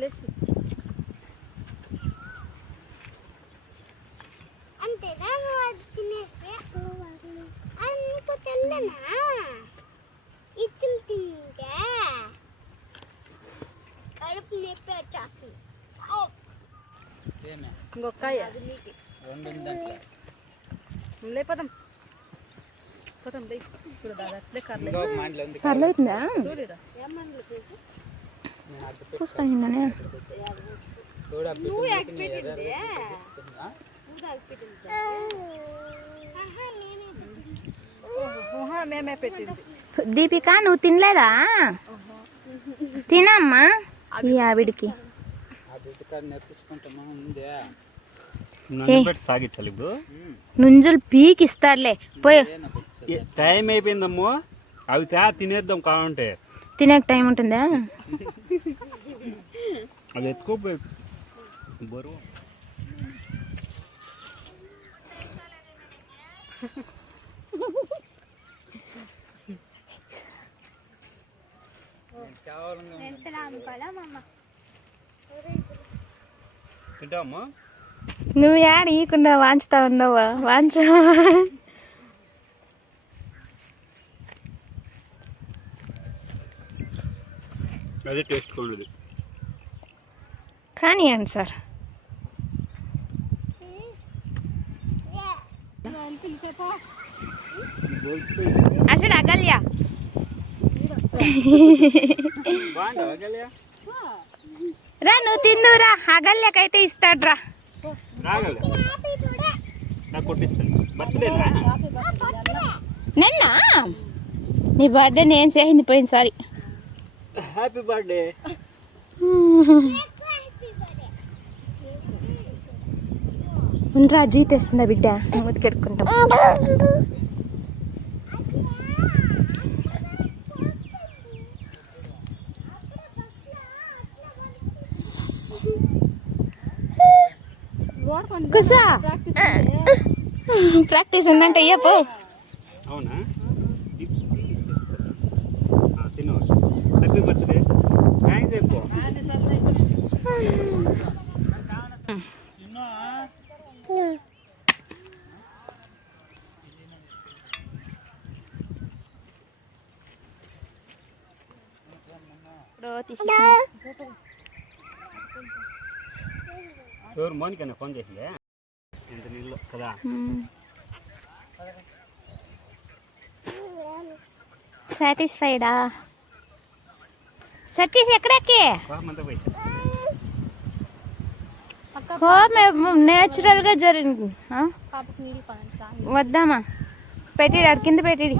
లేచి అంతేనా తినేసి నీకు తెల్లనా ఇత్తులు తింటే కడుపు నొప్పి వచ్చేస్తుంది. ఇంకొక్కాయ లేపదాం పోతాం లే ఇప్పుడు అట్లే కర్లేతుందా చూసుకొని మేమే పెట్టింది. దీపిక నువ్వు తినలేదా? తినమ్మా ఈ ఆవిడికి సాగించాలి ఇప్పుడు నుంజులు పీకి ఇస్తాడులే పోయి. టైం అయిపోయిందమ్మో అవి తినేద్దాం కావాలంటే. తినే టైం ఉంటుందా? అది ఎత్తుకోపోయి బరువు తింటావమ్మా? నువ్వు యాడ ఈకుండా వాంచుతా ఉండవా? వాంచ అదే టేస్ట్ కూడదు కానివ్వండి సార్. అసలు అగల్యా రా నువ్వు తిందురా. అగల్యకైతే ఇస్తాడు రా. నిన్న నీ బర్త్డే నేను చేసింది పోయినసారి. Happy birthday. ఉండరా జీ తెస్తుందా బిడ్డ? ఉతికెట్టుకుంటాం. కుసా ప్రాక్టీస్ ఉందంటే అయ్యపో. అవునా? తిను. Happy birthday. థ్యాంక్స్ చెప్పు. ఎవరు మోనికన్నా ఫోన్ చేసిందే? ఇంత నీళ్ళు కదా. సాటిస్ఫైడా? సతీష్ ఎక్కడెక్కి నేచురల్ గా జరిగింది. వద్దామా? పెట్టిడు కింద పెట్టిడి.